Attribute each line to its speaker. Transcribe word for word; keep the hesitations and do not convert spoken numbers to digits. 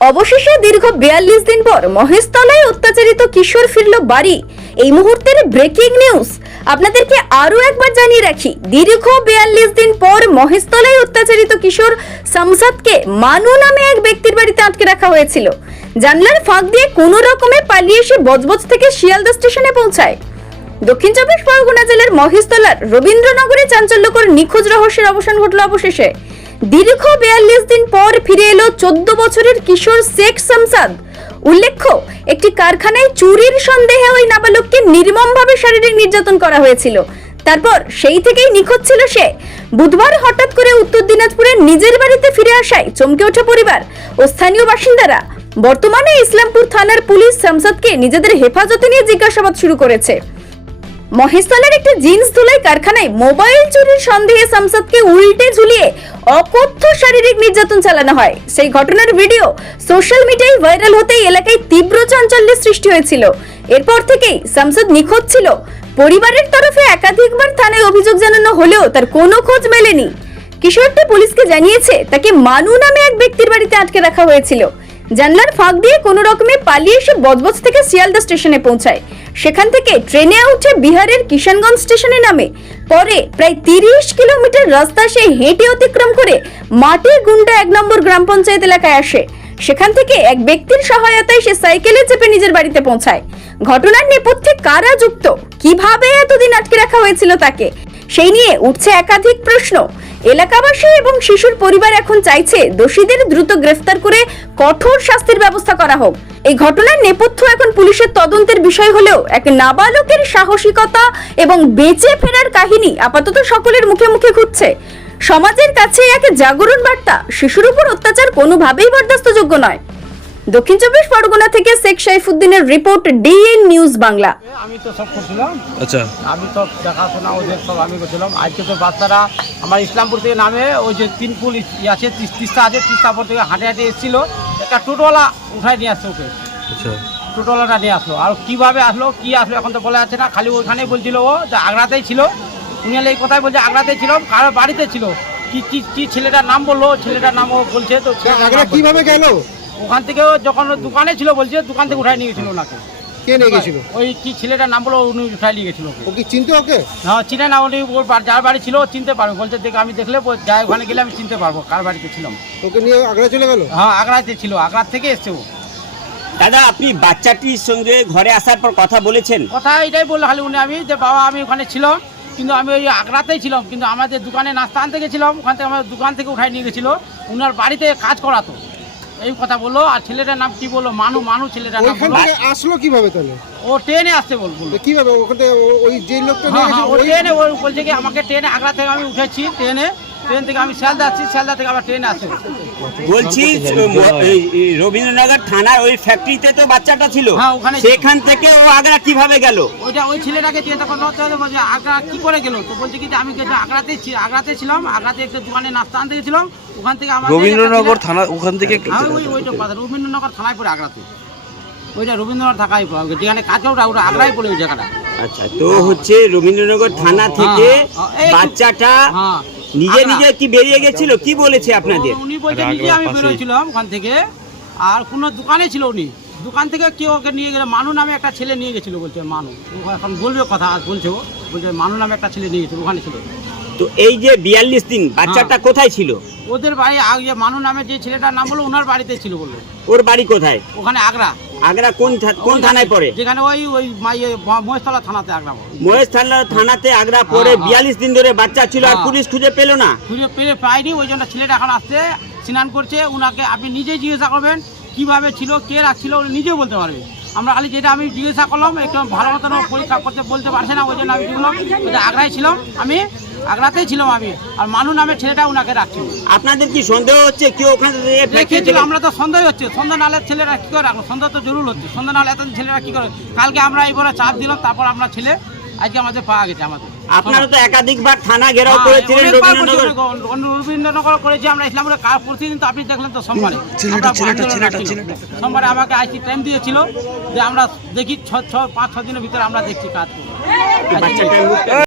Speaker 1: অবশেষে দীর্ঘ বিয়াল্লিশ দিন পর মহেশতলায় অত্যাচারিত কিশোর ফিরল বাড়ি। এই মুহূর্তের ব্রেকিং নিউজ আপনাদেরকে আরো একবার জানিয়ে রাখি, দীর্ঘ বিয়াল্লিশ দিন পর মহেশতলায় অত্যাচারিত কিশোর শামসাদকে মানু নামে এক ব্যক্তির বাড়িতে আটকে রাখা হয়েছিল। জানলার ফাঁক দিয়ে কোনো রকমে পালিয়ে এসে বজবজ থেকে শিয়ালদা স্টেশনে পৌঁছায়। দক্ষিণ চব্বিশ পরগনা জেলার মহেশতলার রবীন্দ্রনগরে চাঞ্চল্যকর নিখোঁজ রহস্যের অবসান ঘটল অবশেষে। দীর্ঘ বিয়াল্লিশ দিন পর ফিরে এলো চোদ্দ বছরের কিশোর শেখ শামসাদ। উল্লেখ্য, একটি কারখানায় চুরির সন্দেহে ওই নাবালককে নির্মমভাবে শারীরিক নির্যাতন করা হয়েছিল। তারপর সেই থেকেই নিখোঁজ ছিল সে। বুধবার হঠাৎ করে উত্তর দিনাজপুরের নিজের বাড়িতে ফিরে আসায় চমকে ওঠে পরিবার ও স্থানীয় বাসিন্দারা। বর্তমানে ইসলামপুর থানার পুলিশ শামসাদকে নিজেদের হেফাজতে নিয়ে জিজ্ঞাসাবাদ শুরু করেছে। মহেশতলার একটি জিন্স ধুলাই কারখানায় মোবাইল চুরির সন্দেহে শামসাদকে উল্টে ঝুলিয়ে অকথ্য শারীরিক নির্যাতন চালানো হয়। সেই ঘটনার ভিডিও সোশ্যাল মিডিয়ায় ভাইরাল হতেই এলাকায় তীব্র চাঞ্চল্যের সৃষ্টি হয়েছিল। এরপর থেকেই শামসাদ নিখোঁজ ছিল। পরিবারের তরফে একাধিকবার থানায় অভিযোগ জানানো হলেও তার কোনো খোঁজ মেলেনি। কিশোরটি পুলিশকে জানিয়েছে তাকে মানু নামে এক ব্যক্তির বাড়িতে আটকে রাখা হয়েছিল। জানলার ফাঁক দিয়ে কোনো রকমে পালিয়ে এসে বজবজ থেকে শিয়ালদা স্টেশনে পৌঁছায়। সেখান থেকে ট্রেনে উঠে বিহারের কিষানগঞ্জ স্টেশনে নামে। পরে প্রায় তিরিশ কিলোমিটার রাস্তা সে হেঁটে অতিক্রম করে মাটির গুন্ডা এক নম্বর গ্রাম পঞ্চায়েত এলাকায় আসে। সেখান থেকে এক ব্যক্তির সহায়তায় সে সাইকেলে চেপে নিজের বাড়িতে পৌঁছায়। ঘটনার নেপথ্যে কারা যুক্ত, কিভাবে এতদিন আটকে রাখা হয়েছিল তাকে, সেই নিয়ে উঠছে একাধিক প্রশ্ন। এলাকাবাসী এবং শিশুর পরিবার এখন চাইছে দোষীদের দ্রুত গ্রেফতার করে কঠোর শাস্তির ব্যবস্থা করা হোক। এই ঘটনার নেপথ্য এখন পুলিশের তদন্তের বিষয় হলেও এক নাবালকের সাহসিকতা এবং বেঁচে ফেরার কাহিনী আপাতত সকলের মুখে মুখে ঘুরছে। সমাজের কাছে এক জাগরণ বার্তা, শিশুর উপর অত্যাচার কোনোভাবেই বরদাস্তযোগ্য নয়। দক্ষিণ চব্বিশ পরগনা থেকে শেখ সাইফুদ্দিনের রিপোর্ট, ডিএন নিউজ বাংলা।
Speaker 2: আমি তো সব করছিলাম,
Speaker 3: আচ্ছা
Speaker 2: আমি তো দেখাশোনা ওদের সব আমি করছিলাম। আজকে তো বাচ্চারা আমার ইসলামপুর থেকে নামে ওই যে তিন পুল আছে, তিস্তা আছে, তিস্তাপুর থেকে হাঁটে হাঁটে এসেছিল, একটা টোটোওয়ালা উঠায় নিয়ে আসছে ওকে।
Speaker 3: আচ্ছা
Speaker 2: টোটোওয়ালাটা নিয়ে আসলো, আর কীভাবে আসলো কি আসলো এখন তো বলা যাচ্ছে না। খালি ওইখানে বলছিল ও যে আগ্রাতেই ছিল, উনি এই কথাই বলছে আগ্রাতেই ছিল, কারো বাড়িতে ছিল। কি কি কি ছেলেটার নাম বললো, ছেলেটার নাম ও বলছে। তো
Speaker 4: কিভাবে গেল
Speaker 2: ওখান থেকে যখন দোকানে ছিল বলছে, দোকান থেকে উঠায় নিয়ে গেছিল ওনাকে।
Speaker 4: কে নিয়ে গেছিল?
Speaker 2: ওই কি ছেলেটার নাম বলো, উনি উঠায় নিয়ে গেছিল।
Speaker 4: ও কি চিনতে ওকে?
Speaker 2: হ্যাঁ চিনে না, উনি ওর যার বাড়ি ছিল চিনতে পারবো বলছে। দেখ আমি দেখলে যাই ওখানে গেলে আমি চিনতে পারবো কার বাড়িতে ছিলাম।
Speaker 4: ওকে নিয়ে আগ্রা চলে গেল?
Speaker 2: হ্যাঁ আগ্রাতে ছিল, আগ্রা থেকে এসছে ও।
Speaker 5: দাদা আপনি বাচ্চাটির সঙ্গে ঘরে আসার পর কথা বলেছেন?
Speaker 2: কথা এটাই বললো খালি উনি, আমি যে বাবা আমি ওখানে ছিলাম, কিন্তু আমি ওই আগ্রাতেই ছিলাম, কিন্তু আমাদের দোকানে নাস্তা আনতে গেছিলাম, ওখান থেকে আমার দোকান থেকে উঠায় নিয়ে গেছিলো, উনার বাড়িতে কাজ করাতো, এই কথা বললো। আর ছেলেটার নাম কি বললো, মানু মানু ছেলেটার নাম।
Speaker 4: ওইখান থেকে আসলো কিভাবে তাহলে?
Speaker 2: ও ট্রেনে আসতে বলবো।
Speaker 4: কিভাবে ওখান থেকে ওই যে লোকটা নিয়ে
Speaker 2: হ্যাঁ
Speaker 4: গেছে?
Speaker 2: হ্যাঁ ও ট্রেনে, ও বলছে কি আমাকে ট্রেনে, আগ্রা থেকে আমি উঠেছি ট্রেনে, ট্রেন থেকে আমি শিয়ালদা আসছি, শিয়ালদা থেকে আবার ট্রেনে আসে।
Speaker 5: বলছি রবীন্দ্রনগর থানার ওই ফ্যাক্টরিতে তো বাচ্চাটা ছিল,
Speaker 2: হ্যাঁ ওখানে।
Speaker 5: সেখান থেকে ও আগ্রা কিভাবে গেল?
Speaker 2: ওইটা ওই ছেলেটাকে চিন্তা করতে হচ্ছে, বলছে আগ্রা কি করে গেল। তো বলছে কি আমি আগ্রাতে আগ্রাতে ছিলাম, আগ্রাতে একটা দোকানে নাস্তা আনতে গেছিলাম, ওখান থেকে আমার
Speaker 3: রবীন্দ্রনগর থানা ওখান থেকে
Speaker 2: ওই ওইটা কথা রবীন্দ্রনগর থানায় পড়ে আগ্রাতে, ওইটা রবীন্দ্রনগর থানায় যেখানে কাজ করে ওটা আগ্রায় পড়ে ওই জায়গাটা।
Speaker 5: আচ্ছা, তো হচ্ছে রবীন্দ্রনগর থানা থেকে বাচ্চাটা নিজে নিজে কি বেরিয়ে গেছিল, কি বলেছে আপনাদের?
Speaker 2: উনি বলছে নিজে আমি বেরোছিলাম ওখান থেকে, আর কোনো দোকানে ছিল উনি, দোকান থেকে কেউ ওকে নিয়ে গেলে, মানু নামে একটা ছেলে নিয়ে গেছিল বলছে। মানু এখন বলবে কথা বলছে, ও বলছে মানু নামে একটা ছেলে নিয়ে গেছিল, ওখানে ছিল।
Speaker 5: তো এই যে বিয়াল্লিশ দিন বাচ্চাটা কোথায় ছিল?
Speaker 2: ওদের বাড়ি মানু নামে যে ছেলেটার নাম বললো ওনার বাড়িতে ছিল বললো।
Speaker 5: ওর বাড়ি কোথায়?
Speaker 2: ওখানে আগ্রা।
Speaker 5: আগ্রা কোন কোন থানায় পড়ে?
Speaker 2: যেখানে ওই ওই মহেশতলা থানাতে আগ্রা।
Speaker 5: মহেশতলা থানাতে আগ্রা পড়ে। বিয়াল্লিশ দিন ধরে বাচ্চা ছিল আর পুলিশ খুঁজে পেল না?
Speaker 2: খুঁজে পেলে পাইনি, ওই জন্য ছেলেটা এখন আসছে, স্নান করছে। উনাকে আপনি নিজেই জিজ্ঞাসা করবেন কিভাবে ছিল, কে রাখছিল, উনি নিজেও বলতে পারবে। আমরা খালি যেটা আমি জিজ্ঞাসা করলাম একটু ভালো মতন পরীক্ষা করতে বলতে পারছে না, ওই জন্য আমি বললাম যে আগ্রায় ছিলাম, আমি আগ্রাতেই ছিলাম আমি, আর মানু নামের ছেলেটা উনাকে রাখছি।
Speaker 5: আপনাদের কি সন্দেহ হচ্ছে কেউ ওখানে
Speaker 2: দেখিয়েছিল? আমরা তো সন্দেহ হচ্ছে, সন্ধ্যা নালের ছেলেরা কি করে রাখলো, সন্দেহ তো জরুর হচ্ছে, সন্ধ্যা নালে এত ছেলেরা কি করে। কালকে আমরা এইবারে চাপ দিলাম, তারপর আমরা ছেলে আজকে আমাদের পাওয়া গেছে। আমাদের
Speaker 5: আপনারা তো একাধিকবার থানা ঘেরাও করেছিলেন, রবীন্দ্রনগর
Speaker 2: রবীন্দ্রনগর করেছি আমরা, ইসলামপুরে কার প্রতিদিন তো আপনি দেখলেন তো সোমবারে, সোমবারে আমাকে আইসি টাইম দিয়েছিল যে আমরা দেখি ছ ছ পাঁচ ছ দিনের ভিতরে আমরা দেখছি কাজ।